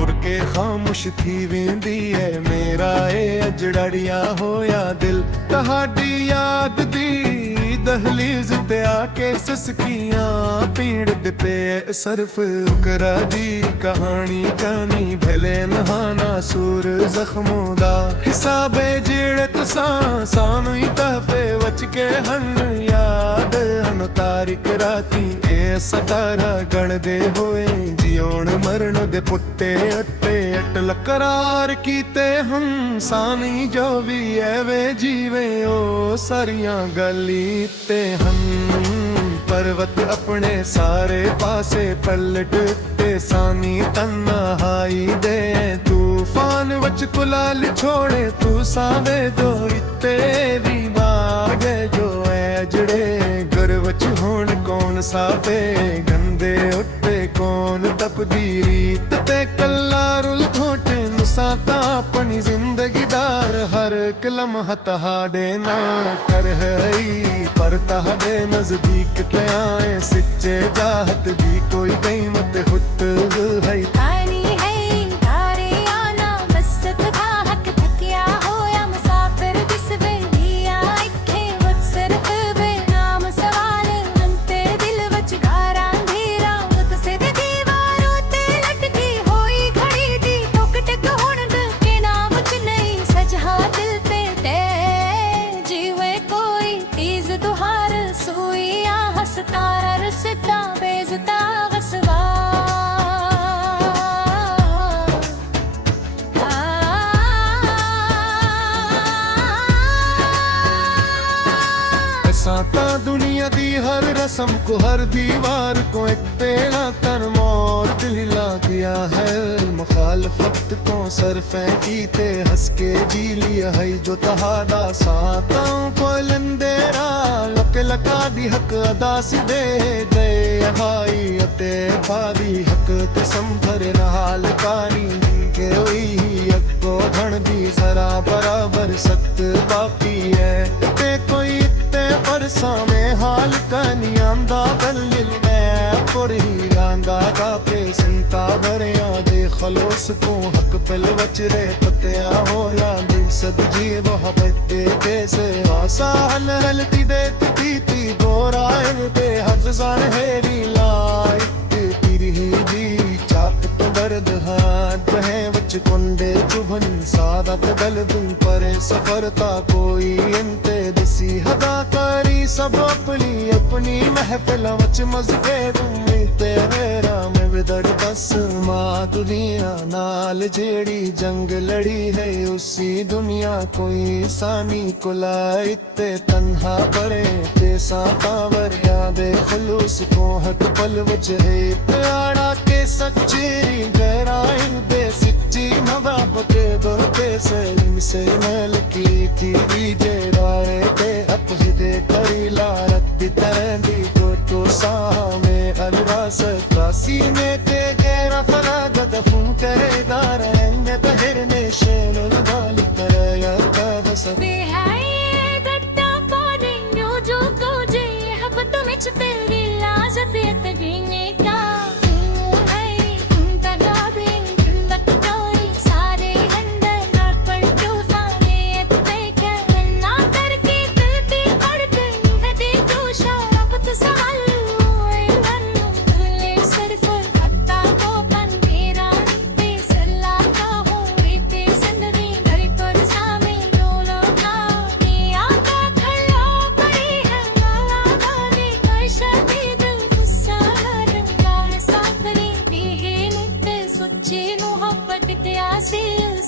उड़ के खामोश थी वेंदी है मेरा ए अजड़िया होया दिल तहाडी याद दी दहलीज ते आके ससकियां पीड़ पे सरफ करा दी कहानी कानी भले नहाना सूर जख्मों दा हिसाबे जेड़े तुसां सानू ही तहफे वच के हन याद हन तारिक राती ए सतारा गण दे होए जियोण मरण दे पुट्टे अट्टे अटल करार कीते हम सानी जो भी एवे जीवे ओ सारियां गली ते हम पर्वत अपने सारे पासे पलटते सानी तन्हाई दे तूफान वच कुलाल छोड़े तू सावे दो इत्ते भी बागे जो है जड़े घर वच होण कौन सावे गंदे उत्ते कौन तपदी रीत ते कल्ला रुल घोटे नुसाता अपनी जिंदगी दार हर कलम हताड़े ना कर है पर तहाडे नजदीक के आए सच्चे चाहत भी कोई कीमत हुत है तानी है तारे आना बस तबाहक थकिया होया मुसाफिर जिस वेलिया इखे वक्त सिर्फ बेनाम सवाल अंते दिल वच गारा अंधेरा उत से दीवारों ते लटकी होई खड़ी दी टुक टक हुण के नाम च नहीं सजा दिल पे ते जीवे कोई तीज तुहार सुइया हसतारा रसता बेजता गसवा साता दुनिया दी हर रस्म को हर दीवार को एक तेरा तन मोर दिल हिला दिया है मुखालफत को सर फेंकी थे हंस के जी लिया है जो तहादा सातां को लंदेरा लक लका दी हक अदा सिदे दे भाई अते भादी हक ते संभर नहाल कानी के हुई अक्को धन दी जरा बराबर सख्त बाकी है ते कोई ते परसा में हाल कानी आंदा बल्लिल मैं पुरी गांगा का पे संता भरिया दे खलोस को हक पल वचरे पतिया होला दिल सब जी मोहब्बत के से आसा हल हलती दे ती गोरा बे हफ्जान हेरी लाई तेरी जी चाप तो दर्द हाथ है वच कुंडे चुभन सादत दल तुम परे सफरता कोई अंते दसी हदा करी सब अपनी अपनी महफिल वच मज़े तुम ते मेरा मैं विदड़ बस माँ दुनिया नाल जेड़ी जंग लड़ी है उसी दुनिया कोई सानी कुलाई ते तन्हा परे ते सावर यादे खुलूस को हक पल वजहे प्यारा के सच्ची गहराई बे सच्ची नवाब के दर पे से मल की थी जे राय ते अपहिदे करी लारत दी तरह दी तो सामे अलरास सीने ते गैरा फला गदफुन करेगा रहेंगे तहरने शेनुल वाली तरह या कदस बेहाये दट्टा पारेंगे जो तुझे हब तुम तेरी लाजत तगीने का है तुम तगाबे लटकोई सारे अंदर ना पर तूफाने ते करना करके दिल की धड़कन है दे तू शराफत सवाल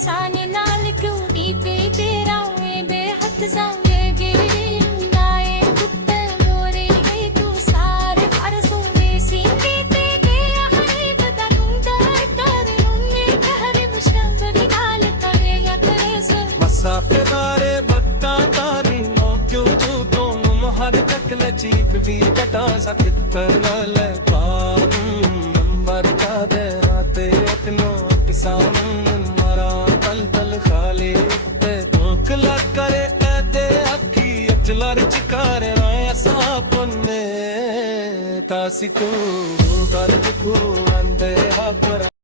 साने नाल क्यों दी पे तेरा बेहद संगे गिरी नाए कुत्ते मोरे है तू सारे परसों में सीने ते तेरा है बता दूंगा तारे उन्हें कहरे मुशंबरी नाल करेगा करे से मसा पे बारे बत्ता तारी नो क्यों तू दोनों मोहर तक लचीक भी कटा सकित करल नंबर का दे राते अपनो किसान तल खाली ते धोखला करे ऐदे अखी अचलर चिकारे राय सापने तासी तू कर तू अंदे हापर